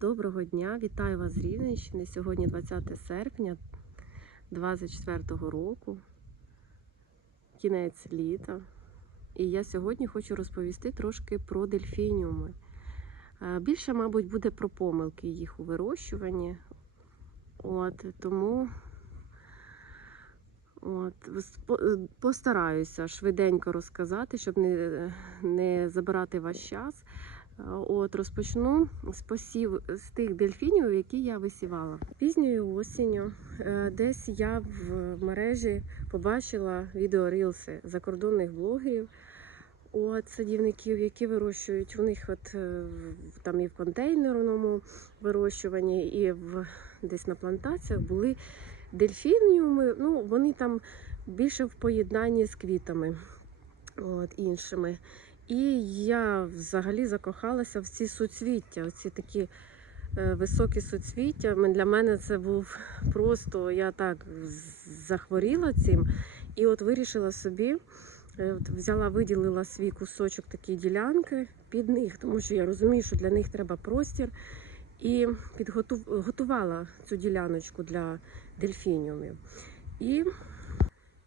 Доброго дня, вітаю вас з Рівненщини. Сьогодні 20 серпня 2024 року, кінець літа. І я сьогодні хочу розповісти трошки про дельфініуми. Е, Більше, мабуть, буде про помилки їх у вирощуванні. От, тому от, е, постараюся швиденько розказати, щоб не, не забирати ваш час. От розпочну з посів з тих дельфінів, які я висівала. Пізньою осінню е, десь я в мережі побачила відео рілси закордонних блогерів. От садівників, які вирощують у них от е, там і в контейнерному вирощуванні, і в десь на плантаціях були дельфініуми. Ну вони там більше в поєднанні з квітами, от іншими. І я взагалі закохалася в ці суцвіття, оці такі е, високі суцвіття. Для мене це був просто, я так захворіла цим. І от вирішила собі, е, взяла, виділила свій кусочок такої ділянки під них, тому що я розумію, що для них треба простір. І підготувала цю діляночку для дельфініумів. І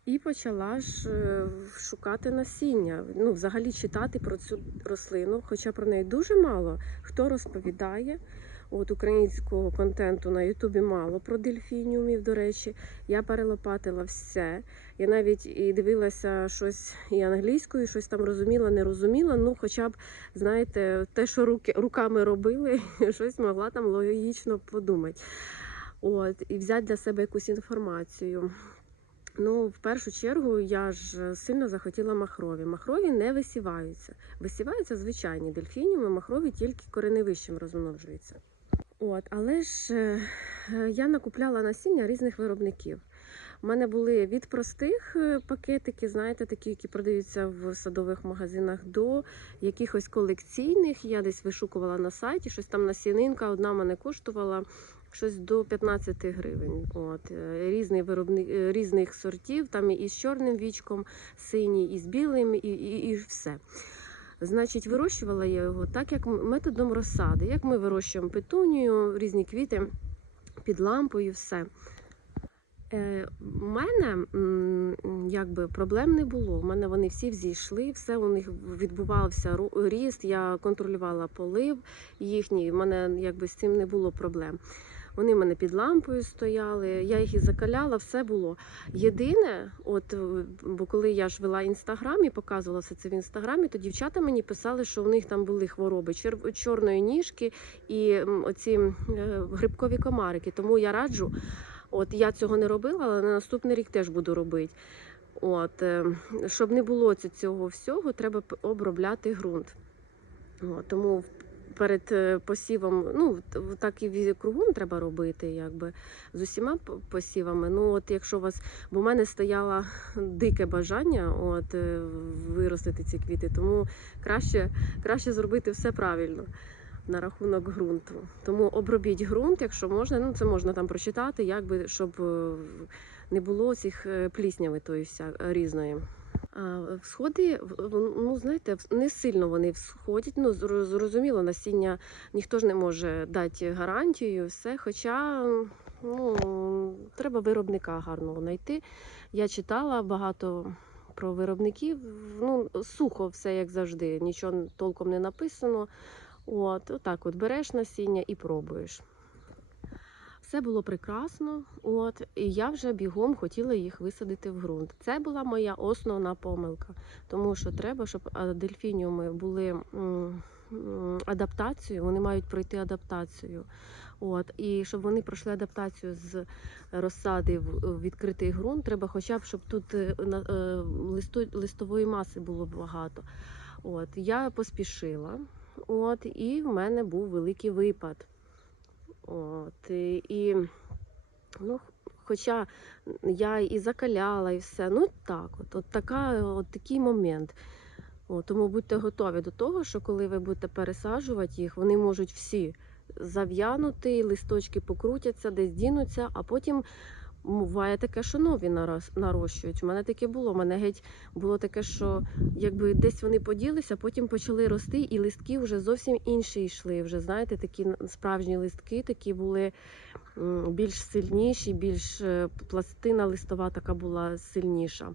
і почала ж е, шукати насіння, ну взагалі читати про цю рослину, хоча про неї дуже мало хто розповідає. От українського контенту на Ютубі мало про дельфініумів, до речі. Я перелопатила все. Я навіть і дивилася щось і англійською, щось там розуміла, не розуміла. Ну, хоча б, знаєте, те, що руки, руками робили, щось могла там логічно подумати. От, і взяти для себе якусь інформацію. Ну, в першу чергу я ж сильно захотіла махрові. Махрові не висіваються. Висіваються звичайні дельфініуми, махрові тільки кореневищем розмножуються. От, але ж е, я накупляла насіння різних виробників. У мене були від простих е, пакетики, знаєте, такі, які продаються в садових магазинах, до якихось колекційних. Я десь вишукувала на сайті, щось там насінинка одна мене коштувала щось до 15 гривень. От е, різний виробник е, різних сортів, там і з чорним вічком, синій, і з білим, і, і, і все. Значить, вирощувала я його так, як методом розсади. Як ми вирощуємо петунію, різні квіти під лампою, все. Е, У мене якби проблем не було. У мене вони всі взійшли, все у них відбувався ріст. Я контролювала полив їхній. У мене якби з цим не було проблем. Вони в мене під лампою стояли, я їх і закаляла, все було. Єдине, от е, бо коли я ж вела інстаграм і показувала все це в інстаграмі, то дівчата мені писали, що у них там були хвороби чорної ніжки і оці е, грибкові комарики. Тому я раджу. От я цього не робила, але на наступний рік теж буду робити. От, е, щоб не було цього всього, треба обробляти ґрунт. От, тому перед е, посівом, ну так і кругом треба робити, якби з усіма посівами. Ну, от якщо у вас, бо в мене стояло дике бажання от, е, виростити ці квіти, тому краще, краще зробити все правильно на рахунок ґрунту. Тому обробіть ґрунт, якщо можна. Ну це можна там прочитати, якби щоб е, не було цих плісняви тої вся різної. Всходи, ну знаєте, не сильно вони всходять. Ну зрозуміло, насіння ніхто ж не може дати гарантію, все. Хоча ну, треба виробника гарного знайти. Я читала багато про виробників. Ну, сухо все як завжди, нічого толком не написано. От, отак от береш насіння і пробуєш. Все було прекрасно, от, і я вже бігом хотіла їх висадити в ґрунт. Це була моя основна помилка, тому що треба, щоб а, дельфініуми були адаптацію, вони мають пройти адаптацію. От, і щоб вони пройшли адаптацію з розсади в відкритий ґрунт, треба хоча б, щоб тут е, е, листу, листової маси було багато. От, я поспішила, от, і в мене був великий випад. От, і, ну, хоча я і закаляла, і все, ну так, от, от, така, от такий момент. От, тому будьте готові до того, що коли ви будете пересаджувати їх, вони можуть всі зав'янути, листочки покрутяться, десь дінуться, а потім Буває таке, що нові нарощують. У мене таке було. У мене геть було таке, що якби десь вони поділися, потім почали рости, і листки вже зовсім інші йшли. Вже знаєте, такі справжні листки, такі були більш сильніші, більш е, пластина листова така була сильніша.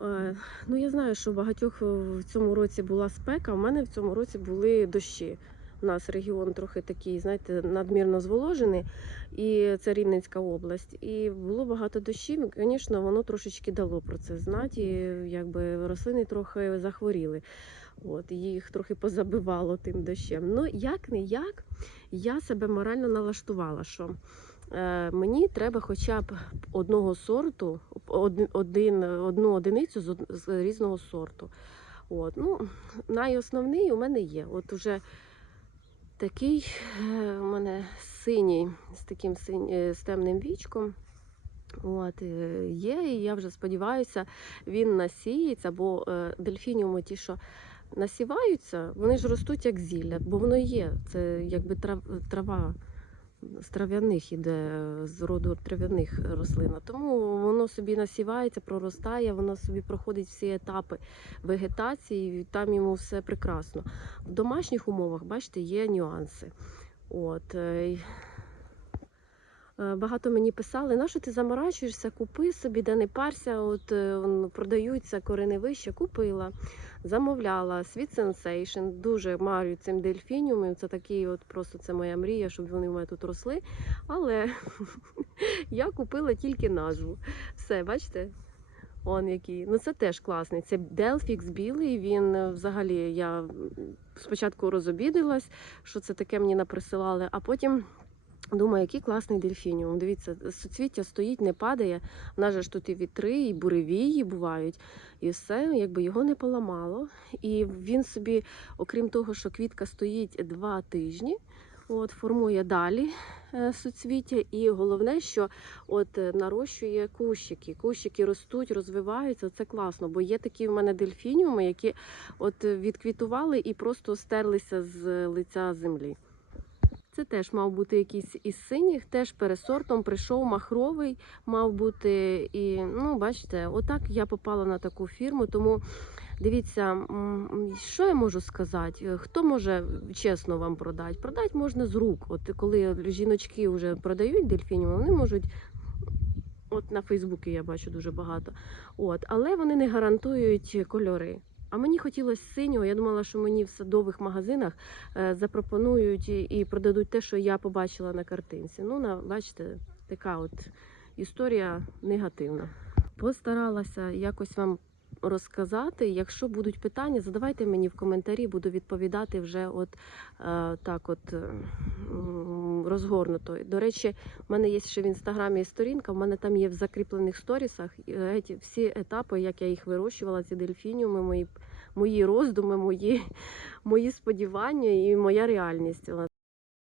Е, Ну, я знаю, що багатьох в цьому році була спека, а в мене в цьому році були дощі. У нас регіон трохи такий, знаєте, надмірно зволожений, і це Рівненська область. І було багато дощів, і, звісно, воно трошечки дало про це знати. І, якби рослини трохи захворіли. От, їх трохи позабивало тим дощем. Ну, як не як, я себе морально налаштувала, що е, мені треба хоча б одного сорту, один, одну одиницю з, з різного сорту. От, ну, найосновний у мене є. От уже такий е, у мене синій з таким синь, е, з темним вічком. От, е, є, і я вже сподіваюся, він насіється, бо е, дельфініуми ті, що насіваються, вони ж ростуть як зілля, бо воно є. Це якби трава з трав'яних іде, з роду трав'яних рослин. Тому воно собі насівається, проростає, воно собі проходить всі етапи вегетації, і там йому все прекрасно. В домашніх умовах, бачите, є нюанси. От, е, Багато мені писали, на що ти заморачуєшся, купи собі, де не парся, от е, продаються кореневища, купила, замовляла. Sweet Sensation, дуже марю цим дельфініумом. Це такий, от просто це моя мрія, щоб вони в мене тут росли. Але я купила тільки назву. Все, бачите? Он який. Ну це теж класний. Це Делфікс білий. Він е, взагалі я спочатку розобідилась, що це таке мені наприсилали, а потім. Думаю, який класний дельфініум. Дивіться, суцвіття стоїть, не падає. У нас же ж тут і вітри, і буревії бувають, і все, якби його не поламало. І він собі, окрім того, що квітка стоїть два тижні, от, формує далі е, суцвіття. І головне, що от е, нарощує кущики. Кущики ростуть, розвиваються. Це класно, бо є такі в мене дельфініуми, які от відквітували і просто стерлися з лиця землі. Це теж мав бути якийсь із синіх, теж пересортом прийшов махровий, мав бути і ну, бачите, отак я попала на таку фірму. Тому дивіться, що я можу сказати? Хто може чесно вам продати? Продати можна з рук. От коли жіночки вже продають дельфініум, вони можуть. От на Фейсбуці я бачу дуже багато. От, але вони не гарантують кольори. А мені хотілося синього. Я думала, що мені в садових магазинах е, запропонують і, продадуть те, що я побачила на картинці. Ну, на, бачите, така от історія негативна. Постаралася якось вам розказати. Якщо будуть питання, задавайте мені в коментарі, буду відповідати вже от е, так от е, розгорнуто. До речі, в мене є ще в інстаграмі сторінка, в мене там є в закріплених сторісах е, всі етапи, як я їх вирощувала, ці дельфініуми, мої, мої роздуми, мої, мої сподівання і моя реальність.